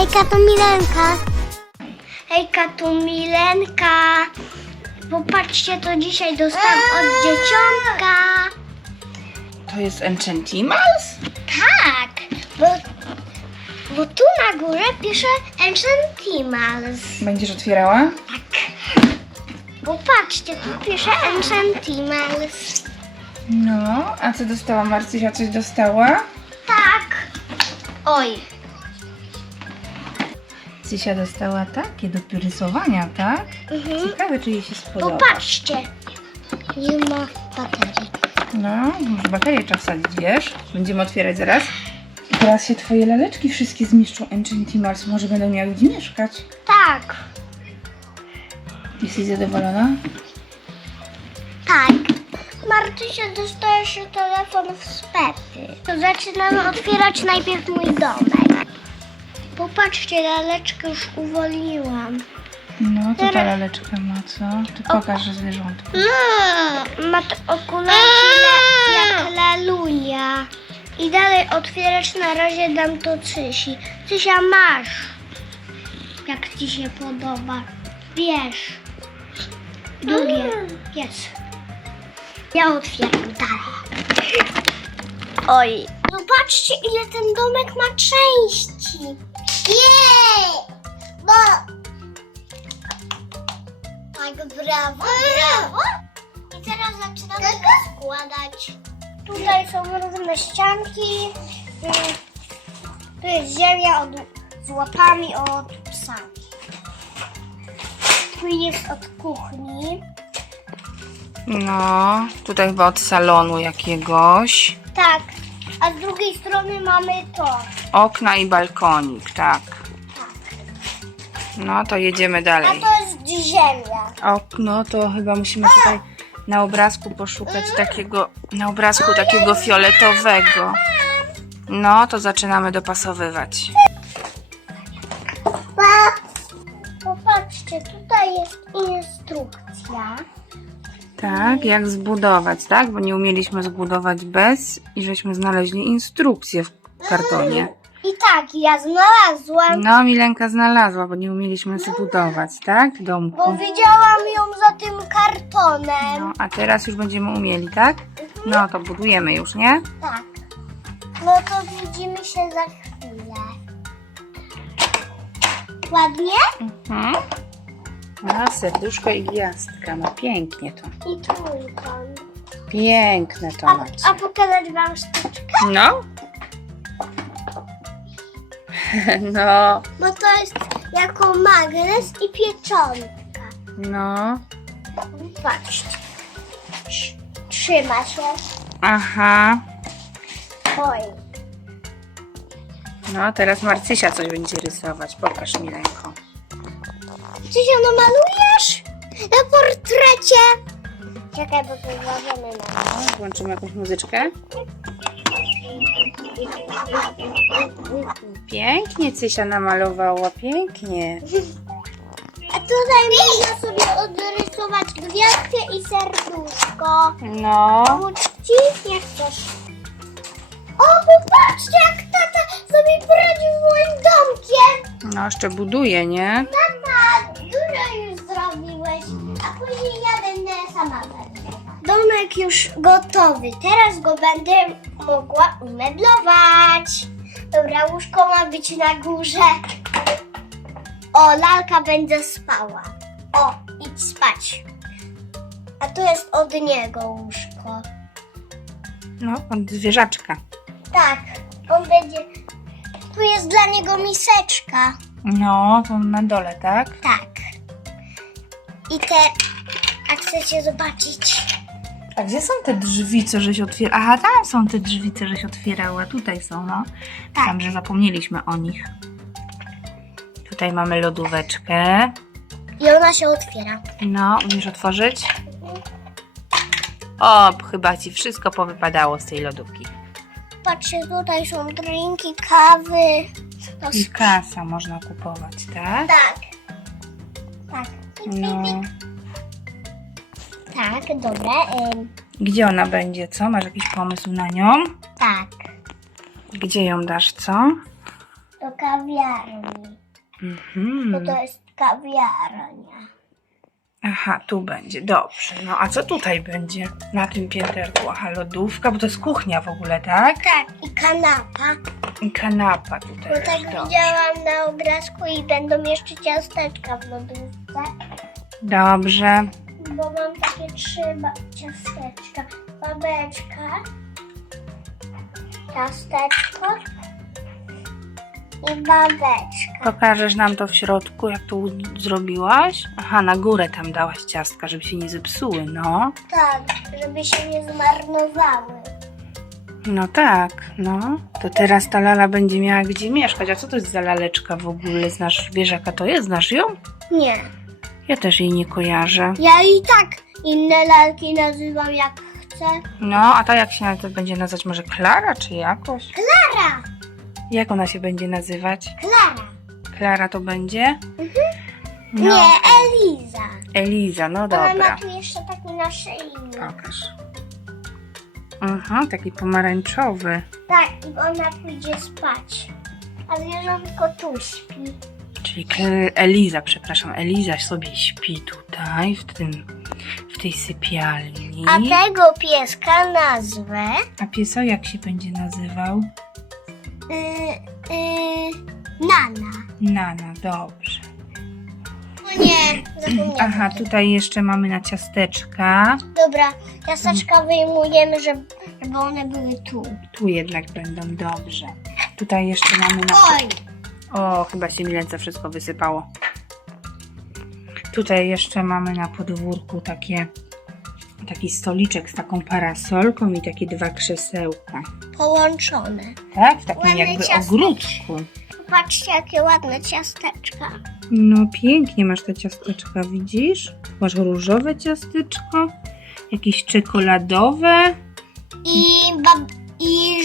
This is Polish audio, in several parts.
Hejka, to Milenka. Hejka, tu Milenka. Popatrzcie, to dzisiaj dostałam od dzieciątka. To jest Enchantimals? Tak, bo, bo tu na górze pisze Enchantimals. Będziesz otwierała? Tak. Popatrzcie, tu pisze Enchantimals. No, a co dostała Marcysia? Coś dostała? Tak. Oj, Cysia dostała takie do rysowania, tak? Mhm. Ciekawe, czy jej się spodoba. popatrzcie. Nie ma baterii. No, może baterię trzeba wsadzić, wiesz? Będziemy otwierać zaraz. I teraz się twoje laleczki wszystkie zmieszczą Enchantimals. Może będą miały gdzie mieszkać. Tak, Jesteś zadowolona? tak. Martysia dostaje się telefon w spety. To zaczynamy otwierać najpierw mój domek. Popatrzcie, laleczkę już uwolniłam. No, to ta Teraz- laleczka ma co? Ty pokaż zwierzątko. Mm, ma to okularki la, jak lalunia. I dalej otwierać na razie dam to Cysi. Cysia masz. Jak ci się podoba. Bierz. Drugie. Jest. Ja otwieram dalej. Oj. Zobaczcie ile ten domek ma części. Jej! Bo tak, brawo, brawo. I teraz zaczynamy go składać. Tutaj są różne ścianki. Tu jest ziemia od, z łapami od psa. Tu jest od kuchni. No, tutaj chyba od salonu jakiegoś. Tak. A z drugiej strony mamy to. Okna i balkonik, tak. No, to jedziemy A dalej. to jest ziemia. Okno to chyba musimy tutaj na obrazku poszukać takiego, na obrazku takiego fioletowego. No, to zaczynamy dopasowywać. Popatrzcie, tutaj jest instrukcja. Tak, jak zbudować, tak? Bo nie umieliśmy zbudować bez i żeśmy znaleźli instrukcję w kartonie. I tak, ja znalazłam, No, Milenka znalazła, bo nie umieliśmy zbudować, tak? bo Domku. widziałam ją za tym kartonem. No, a teraz już będziemy umieli, tak? No, to budujemy już, nie? Tak. No to widzimy się za chwilę. Ładnie? Mhm. A, serduszko i gwiazdka, no pięknie to. I trójkąt. Piękne to A, macie. a pokazać wam sztuczkę? No. No, Bo to jest jako magnes i pieczątka. no. Patrzcie. Trz- Trzyma się. Aha. Oj. No, teraz Marcysia coś będzie rysować. Pokaż Milenko. Czy się namalujesz? Na portrecie. Czekaj, bo to złapiemy na No, włączymy jakąś muzyczkę. Pięknie Cysia namalowała, pięknie. A tutaj można sobie odrysować gwiazdkę i serduszko. No. Ci? Jak chcesz. O, popatrzcie, jak tata sobie poradził z moim domkiem. No, jeszcze buduje, nie? Już zrobiłeś, a później ja będę sama będę. Domek już gotowy. Teraz go będę mogła umeblować. Dobra, łóżko ma być na górze. O, lalka będzie spała. O, idź spać. A tu jest od niego łóżko. No, od zwierzaczka. Tak, on będzie. Tu jest dla niego miseczka. No, to na dole, tak? Tak. I te. A chcecie zobaczyć? A gdzie są te drzwi, co żeś otwierała? Aha, tam są te drzwi, co żeś otwierała. Tutaj są, no. Tak. Tam, że zapomnieliśmy o nich. Tutaj mamy lodóweczkę. I ona się otwiera. No, umiesz otworzyć? O, chyba ci wszystko powypadało z tej lodówki. Patrzcie, tutaj są drinki, kawy. To I kasa można kupować, tak? tak. Tak. No. Tak, dobra. Ym, Gdzie ona będzie, co? Masz jakiś pomysł na nią? tak. Gdzie ją dasz, co? Do ka- kawiarni, bo Mhm. to jest kawiarnia. Aha, tu będzie, dobrze. No a co tutaj będzie na tym pięterku? Aha, lodówka, bo to jest kuchnia w ogóle, tak? Tak, i kanapa, I kanapa tutaj. bo tak dobrze. widziałam na obrazku i będą jeszcze ciasteczka w lodówce. Dobrze. Bo mam takie trzy ciasteczka. Babeczka, ciasteczko i babeczka. Pokażesz nam to w środku, jak to u- zrobiłaś? Aha, na górę tam dałaś ciastka, żeby się nie zepsuły, no. Tak, żeby się nie zmarnowały. No tak, no. To teraz ta lala będzie miała gdzie mieszkać. A co to jest za laleczka w ogóle? Znasz, wiesz jaka to jest? Znasz ją? Nie. Ja też jej nie kojarzę. Ja i tak inne lalki nazywam jak chcę. No, a ta jak się to będzie nazywać? Może Klara czy jakoś? Klara! Jak ona się będzie nazywać? Klara! Klara to będzie? No. Nie, Eliza. Eliza, no Ona ma dobra. tu jeszcze taki naszyjnik. Pokaż. Mhm, taki pomarańczowy. Tak, i ona pójdzie spać. A zwierzątko tu śpi. Czyli Eliza, przepraszam, Eliza sobie śpi tutaj, w, tym, w tej sypialni. A tego pieska nazwę A pieso jak się będzie nazywał? Yy, yy, Nana. Nana, dobrze. O nie, zapomniałam. Aha, tutaj jeszcze mamy na ciasteczka. Dobra, ciasteczka wyjmujemy, żeby, żeby one były tu. Tu jednak będą dobrze. Tutaj jeszcze mamy na... Oj, O, chyba się Milence wszystko wysypało. Tutaj jeszcze mamy na podwórku takie, taki stoliczek z taką parasolką i takie dwa krzesełka. połączone. Tak? W takim Ładne jakby ciasteczko. ogródku. Patrzcie, jakie ładne ciasteczka. No pięknie masz te ciasteczka, widzisz? Masz różowe ciasteczko, jakieś czekoladowe i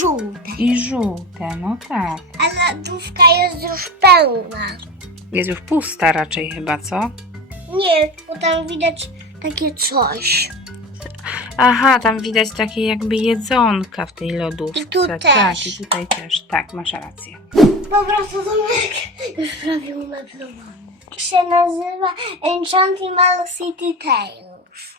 żółte. i żółte, no tak. A lodówka jest już pełna. Jest już pusta raczej chyba, co? Nie, bo tam widać takie coś. Aha, tam widać takie jakby jedzonka w tej lodówce. I tu Tak, też. i tutaj też. Tak, masz rację. Dobra, to domek już prawie umeblowany. się nazywa Enchantimal City Tales.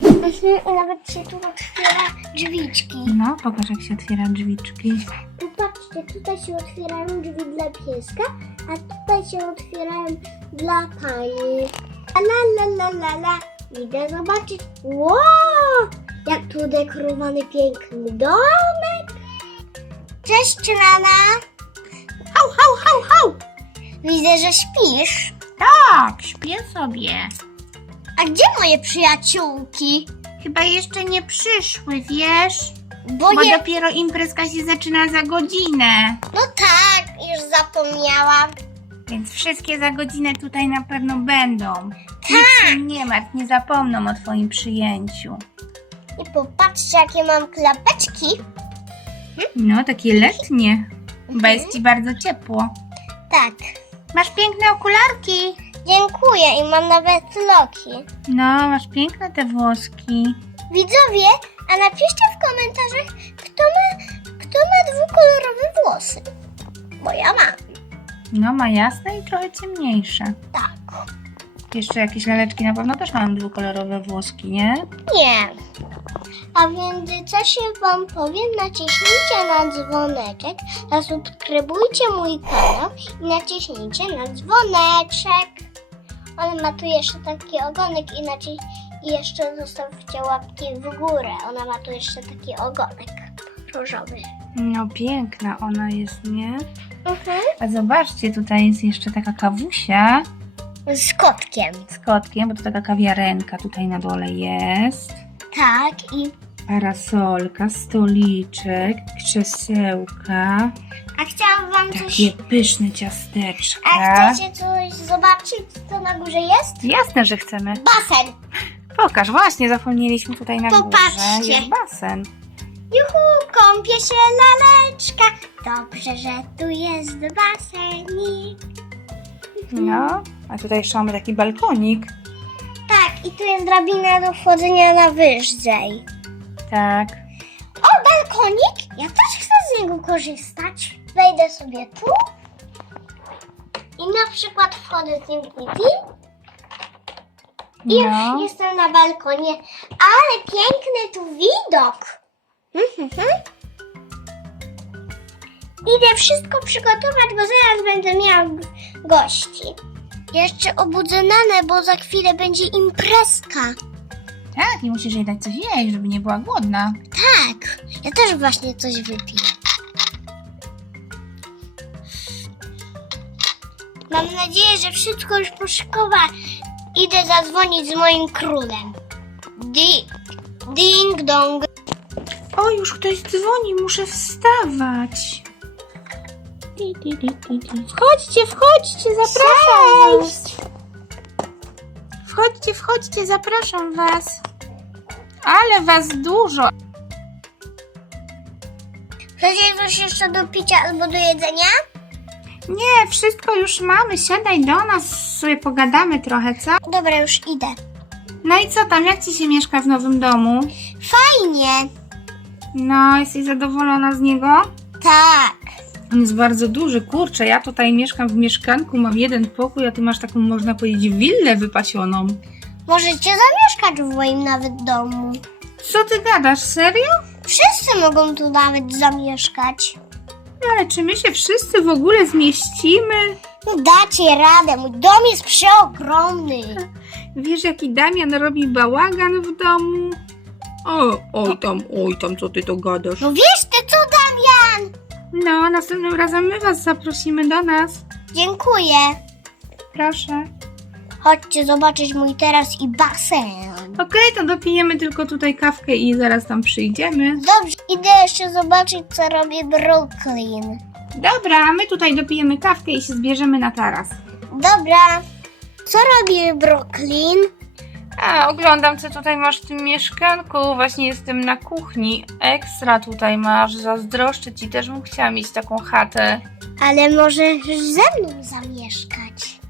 Mhm, nawet się tu otwiera drzwiczki. No, pokaż jak się otwiera drzwiczki. Popatrzcie, tutaj się otwierają drzwi dla pieska, a tutaj się otwierają dla pani. La la la la la. Idę zobaczyć. Wow! Jak tu dekorowany piękny domek. Cześć, Nana. Hał, hał, hał, hał. Widzę, że śpisz. Tak, śpię sobie. A gdzie moje przyjaciółki? Chyba jeszcze nie przyszły, wiesz? Bo Bo je... dopiero imprezka się zaczyna za godzinę. No tak, już zapomniałam. Więc wszystkie za godzinę tutaj na pewno będą. Tak. Nic się nie martw, nie zapomną o twoim przyjęciu. I popatrzcie, jakie mam klapeczki. No, takie letnie. Bo jest ci bardzo ciepło. Tak. Masz piękne okularki. Dziękuję i mam nawet loki. No, masz piękne te włoski. Widzowie, a napiszcie w komentarzach, kto ma, kto ma dwukolorowe włosy. Bo ja mam. No, ma jasne i trochę ciemniejsze. Tak. Jeszcze jakieś laleczki na pewno też mają dwukolorowe włoski, nie? Nie. A w międzyczasie Wam powiem, naciśnijcie na dzwoneczek, zasubskrybujcie mój kanał i naciśnijcie na dzwoneczek. On ma tu jeszcze taki ogonek i, naci- i jeszcze zostawcie łapki w górę. Ona ma tu jeszcze taki ogonek różowy. No piękna ona jest, nie? Mhm. A zobaczcie, tutaj jest jeszcze taka kawusia Z kotkiem. z kotkiem, bo to taka kawiarenka tutaj na dole jest. Tak, i Parasolka, stoliczek, krzesełka, a chciałam Wam coś... takie pyszne A ciasteczka. chcecie coś zobaczyć, co na górze jest? Jasne, że chcemy. Basen. Pokaż, właśnie zapomnieliśmy tutaj na Popatrzcie. górze. Jest basen. Juhu, kąpie się laleczka. Dobrze, że tu jest basenik. No, a tutaj jeszcze mamy taki balkonik. Tak, i tu jest drabina do wchodzenia na wyżej. Tak. O, balkonik? Ja też chcę z niego korzystać. Wejdę sobie tu. I na przykład wchodzę z Kitty i już No. jestem na balkonie. Ale piękny tu widok. Mhm. Idę wszystko przygotować, bo zaraz będę miała gości. Jeszcze obudzę Nanę, bo za chwilę będzie imprezka. Tak, i musisz jej dać coś jeść, żeby nie była głodna. Tak, ja też właśnie coś wypiję. Mam nadzieję, że wszystko już poszykowane. Idę zadzwonić z moim królem. Di ding dong. O, już ktoś dzwoni, muszę wstawać. Wchodźcie, wchodźcie, zapraszam was. Wchodźcie, wchodźcie, zapraszam was. Ale was dużo. Chcecie coś jeszcze do picia albo do jedzenia? Nie, wszystko już mamy. Siadaj do nas, sobie pogadamy trochę, co? Dobra, już idę. No i co tam, jak ci się mieszka w nowym domu? Fajnie. No, jesteś zadowolona z niego? Tak. On jest bardzo duży, kurczę, ja tutaj mieszkam w mieszkanku, mam jeden pokój, a ty masz taką, można powiedzieć, willę wypasioną. Możecie zamieszkać w moim nawet domu. Co ty gadasz, serio? Wszyscy mogą tu nawet zamieszkać. Ale czy my się wszyscy w ogóle zmieścimy? No dacie radę, mój dom jest przeogromny. Wiesz, jaki Damian robi bałagan w domu? O, oj tam, oj tam, co ty to gadasz? No wiesz? No, następnym razem my was zaprosimy do nas. Dziękuję. Proszę. Chodźcie zobaczyć mój teras i basen. Okej, to dopijemy tylko tutaj kawkę i zaraz tam przyjdziemy. Dobrze, idę jeszcze zobaczyć, co robi Brooklyn. Dobra, my tutaj dopijemy kawkę i się zbierzemy na taras. Dobra. Co robi Brooklyn? A, oglądam, co tutaj masz w tym mieszkanku. Właśnie jestem na kuchni. Ekstra tutaj masz. Zazdroszczę ci. Też bym chciała mieć taką chatę. Ale możesz ze mną zamieszkać.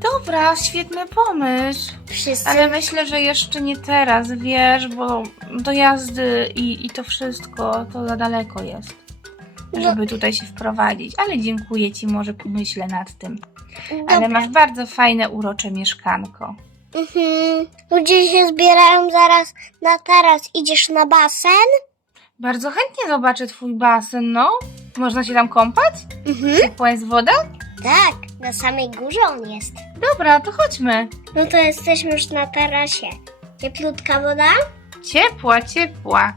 Dobra, świetny pomysł. Wszyscy. Ale myślę, że jeszcze nie teraz, wiesz, bo dojazdy i, i to wszystko to za daleko jest. Żeby tutaj się wprowadzić. Ale dziękuję ci, może pomyślę nad tym. Ale Dobra. masz bardzo fajne, urocze mieszkanko. Mhm. Ludzie się zbierają zaraz na taras. Idziesz na basen? Bardzo chętnie zobaczę twój basen, no. Można się tam kąpać? Mhm. Ciepła jest woda? Tak, na samej górze on jest. Dobra, to chodźmy. No to jesteśmy już na tarasie. Cieplutka woda? Ciepła, ciepła.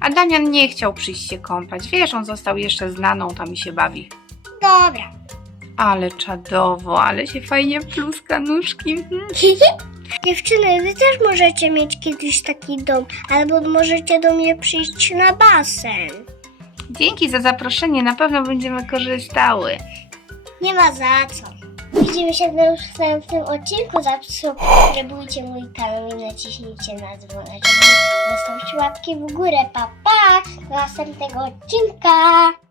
A Damian nie chciał przyjść się kąpać. Wiesz, on został jeszcze z Naną tam i się bawi. Dobra. Ale czadowo, ale się fajnie pluska nóżki. Mhm. Dziewczyny, wy też możecie mieć kiedyś taki dom, albo możecie do mnie przyjść na basen. Dzięki za zaproszenie, na pewno będziemy korzystały. Nie ma za co. Widzimy się w następnym odcinku. Zasubskrybujcie mój kanał i naciśnijcie na dzwoneczek. Zostawcie łapki w górę. Pa, pa! Do następnego odcinka.